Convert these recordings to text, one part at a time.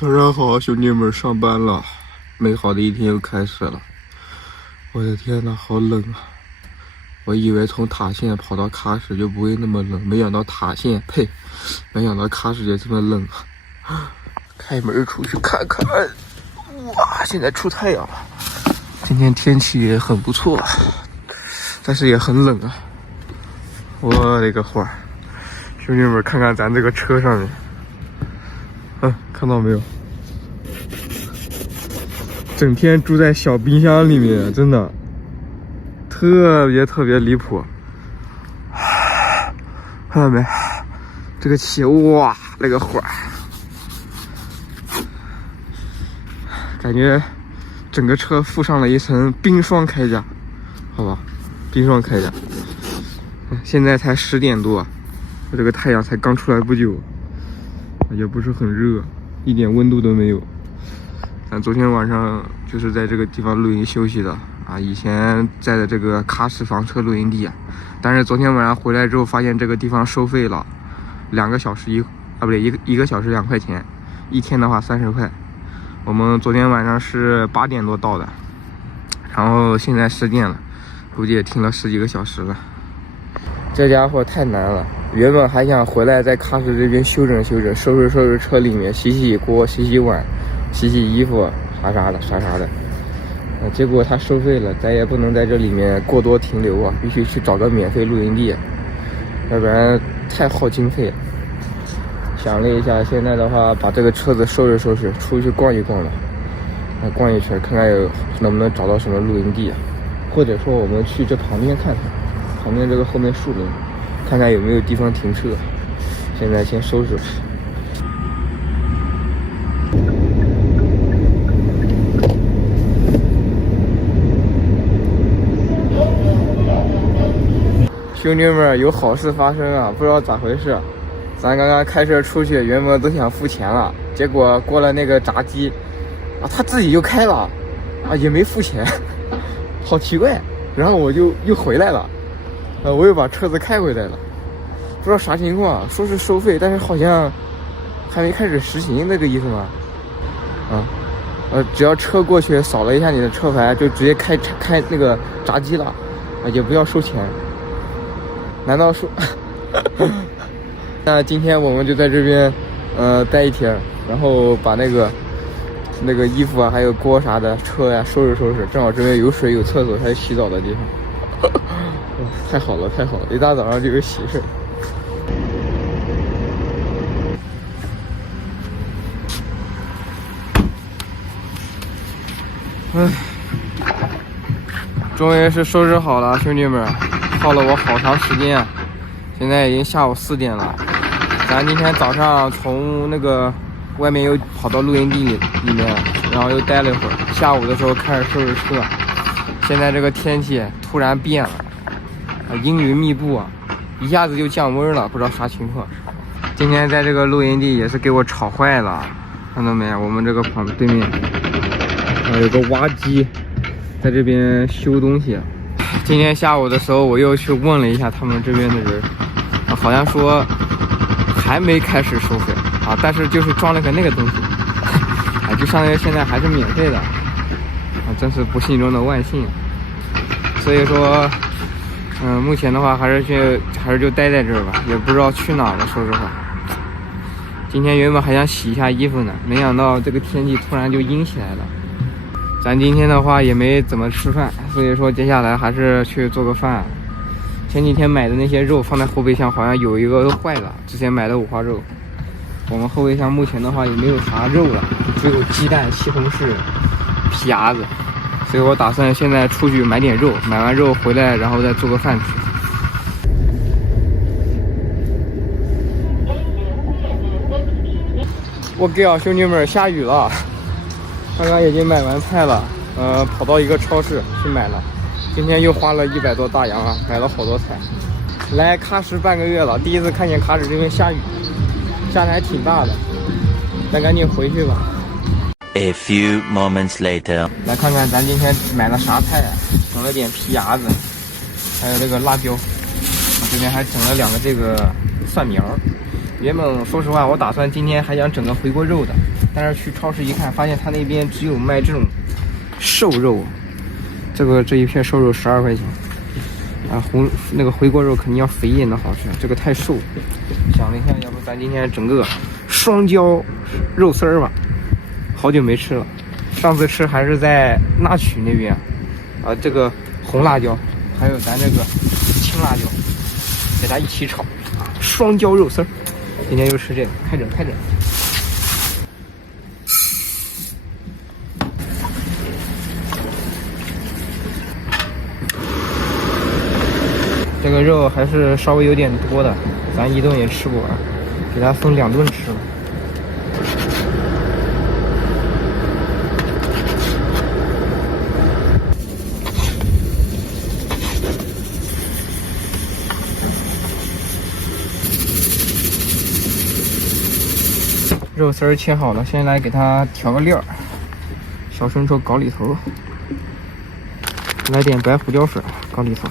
早上好，兄弟们，上班了，美好的一天又开始了。我的天呐，好冷啊！我以为从塔县跑到喀什就不会那么冷，没想到塔县，呸，没想到喀什也这么冷啊！开门出去看看，哇，现在出太阳了。今天天气也很不错，但是也很冷啊！我的个花，兄弟们，看看咱这个车上面。看到没有？整天住在小冰箱里面，真的特别离谱。看到没？这个气，哇，那个火，感觉整个车附上了一层冰霜铠甲，好吧，冰霜铠甲。现在才10点多，我这个太阳才刚出来不久，也不是很热。一点温度都没有。咱昨天晚上就是在这个地方露营休息的啊，以前在的这个喀什房车露营地啊，但是昨天晚上回来之后发现这个地方收费了，2个小时一个小时2块钱，一天的话30块。我们昨天晚上是8点多到的，然后现在10点了，估计也停了10几个小时了。这家伙太难了。原本还想回来在喀什这边休整，收拾车里面，洗锅、洗碗、洗衣服，啥的。结果他收费了，咱也不能在这里面过多停留啊，必须去找个免费露营地，要不然太耗经费了。想了一下，现在的话把这个车子收拾，出去逛一逛吧，逛一圈，看看能不能找到什么露营地啊，或者说我们去这旁边看看，旁边这个后面树林。看看有没有地方停车，现在先收拾。兄弟们，有好事发生啊！不知道咋回事，咱刚刚开车出去，原本都想付钱了，结果过了那个闸机，啊，他自己就开了，啊，也没付钱，好奇怪。然后我就又回来了。我又把车子开回来了，不知道啥情况，说是收费，但是好像还没开始实行那个意思吗？只要车过去扫了一下你的车牌，就直接开那个闸机了，啊，也不要收钱。难道说？那今天我们就在这边待一天，然后把那个衣服啊，还有锅啥的，车呀收拾，正好这边有水有厕所，还有洗澡的地方。太好了，一大早上就有喜事。终于是收拾好了，兄弟们，耗了我好长时间，现在已经下午4点了。咱今天早上从那个外面又跑到露营地里面，然后又待了一会儿，下午的时候开始收拾车。现在这个天气突然变了。阴云密布啊，一下子就降温了，不知道啥情况。今天在这个露营地也是给我吵坏了，看到没？我们这个旁对面有个挖机，在这边修东西。今天下午的时候，我又去问了一下他们这边的人，好像说还没开始收费啊，但是就是装了个那个东西，就相当于现在还是免费的啊，真是不幸中的万幸。所以说。目前的话还是就待在这儿吧，也不知道去哪了。说实话，今天原本还想洗一下衣服呢，没想到这个天气突然就阴起来了。咱今天的话也没怎么吃饭，所以说接下来还是去做个饭。前几天买的那些肉放在后备箱，好像有一个都坏了，之前买的五花肉。我们后备箱目前的话也没有啥肉了，只有鸡蛋、西红柿、皮鸭子。所以我打算现在出去买点肉，买完肉回来，然后再做个饭吃。我给兄弟们，下雨了，刚刚已经买完菜了，跑到一个超市去买了。今天又花了100多大洋啊，买了好多菜。来喀什半个月了，第一次看见喀什这边下雨，下的还挺大的。咱赶紧回去吧。A few moments later， 来看看咱今天买了啥菜啊？整了点皮牙子，还有这个辣椒，这边还整了2个这个蒜苗。原本说实话，我打算今天还想整个回锅肉的，但是去超市一看，发现他那边只有卖这种瘦肉，这一片瘦肉12块钱。啊，那个回锅肉肯定要肥一点的好吃，这个太瘦。想了一下，要不咱今天整个双椒肉丝儿吧？好久没吃了，上次吃还是在那曲那边。这个红辣椒，还有咱这个青辣椒，给它一起炒，双椒肉丝儿。今天就吃这个，开整。这个肉还是稍微有点多的，咱一顿也吃不完，给它分2顿吃了。肉丝儿切好了，先来给它调个料，小生抽搞里头，来点白胡椒水搞里头。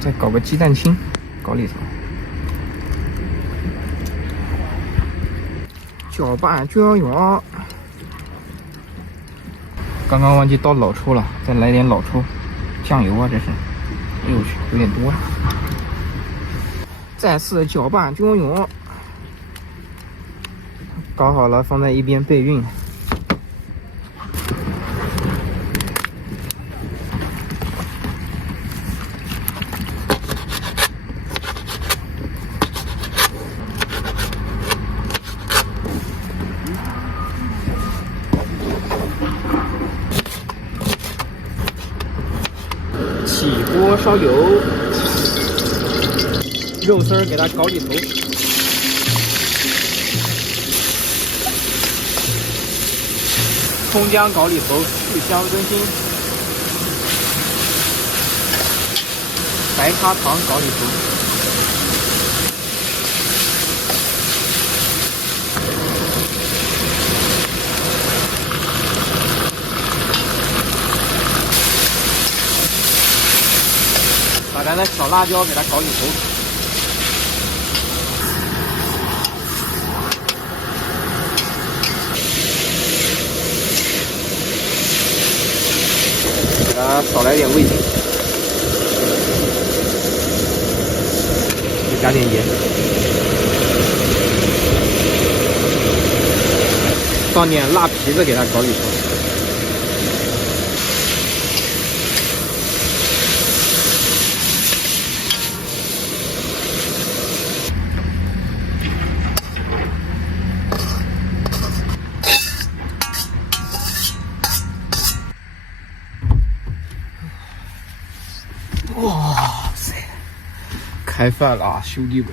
再搞个鸡蛋清，搞里头，搅拌均匀。刚刚忘记倒老抽了，再来点老抽，酱油啊，这是，哎呦我去，有点多。再次搅拌均匀，搞好了放在一边备运。起锅烧油，肉丝儿给它搞里头，葱姜搞里头，去香增腥，白砂糖搞里头，把咱的小辣椒给它搞里头，给它少来点味精，再加点盐，放点辣皮子给它搞里头。哇塞，开饭了，兄弟们！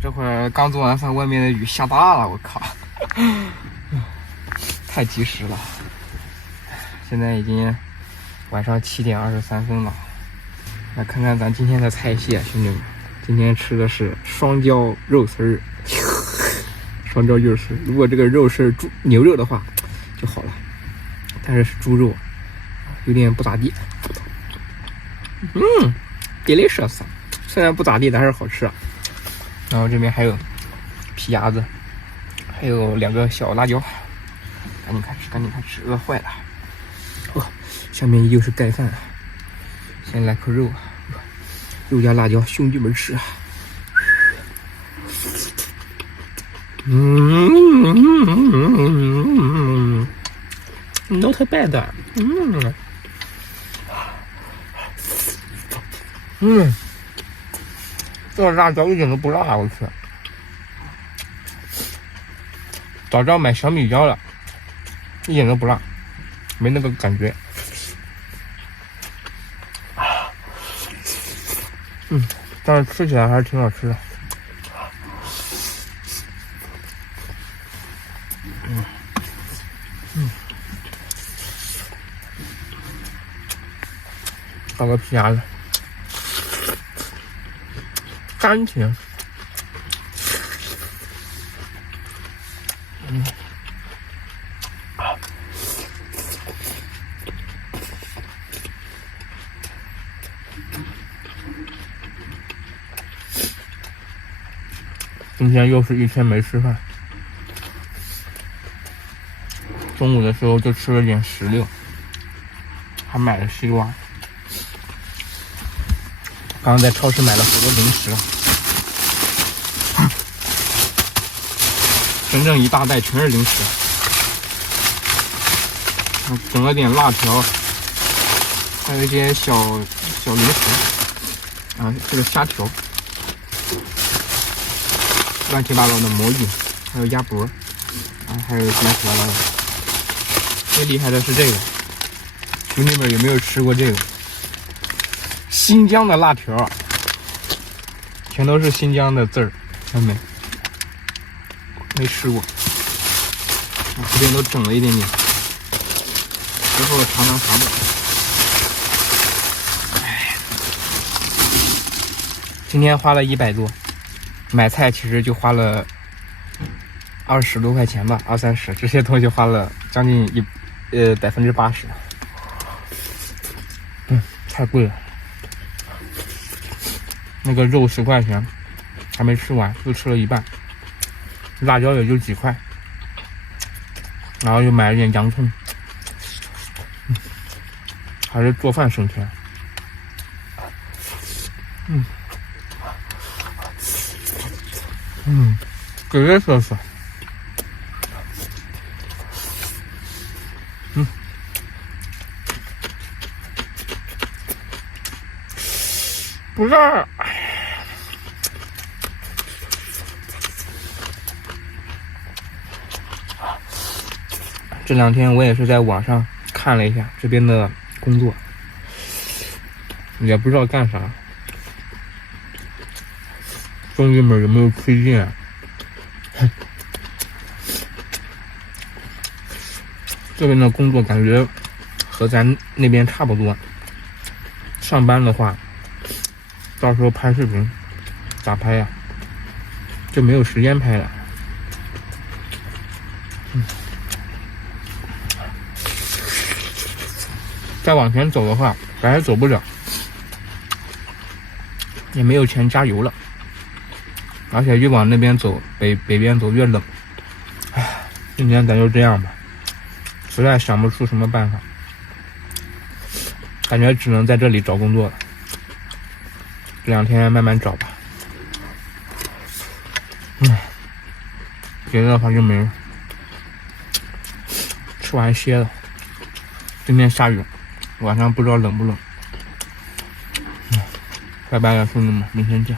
这会儿刚做完饭，外面的雨下大了，我靠，太及时了。现在已经晚上7点23分了，来看看咱今天的菜系啊，兄弟们！今天吃的是双椒肉丝儿，双椒肉丝。如果这个肉是牛肉的话就好了，但是是猪肉，有点不咋地。delicious， 虽然不咋地，但是好吃啊。然后这边还有皮鸭子，还有2个小辣椒，赶紧开吃，饿坏了。下面又是盖饭，先来口肉，肉加辣椒，兄弟们吃。not bad。这辣椒一点都不辣，我去！早知道买小米椒了，一点都不辣，没那个感觉。但是吃起来还是挺好吃的。搞个皮鸭子。甘甜，今天又是一天没吃饭，中午的时候就吃了点石榴，还买了西瓜。刚刚在超市买了好多零食，整整一大袋全是零食。整了点辣条，还有一些小零食，啊，这个虾条，乱七八糟的魔芋，还有鸭脖，啊，还有乱七八糟的。最厉害的是这个，兄弟们有没有吃过这个？新疆的辣条，全都是新疆的字儿，看没？没吃过，这边都整了一点点。之后尝尝啥的。今天花了100多，买菜其实就花了20多块钱吧，20-30，这些东西花了将近80%。太贵了。那个肉10块钱，还没吃完，就吃了一半。辣椒也就几块，然后又买了点洋葱。还是做饭省钱。给这说说。不是。这2天我也是在网上看了一下这边的工作，也不知道干啥。兄弟们有没有推荐？这边的工作感觉和咱那边差不多。上班的话，到时候拍视频咋拍呀？就没有时间拍了。再往前走的话，感觉走不了，也没有钱加油了，而且越往那边走，北边走越冷。今天咱就这样吧，实在想不出什么办法，感觉只能在这里找工作了。这2天慢慢找吧。别的话就没了，吃完歇了。今天下雨，晚上不知道冷不冷。拜拜了，兄弟们，明天见。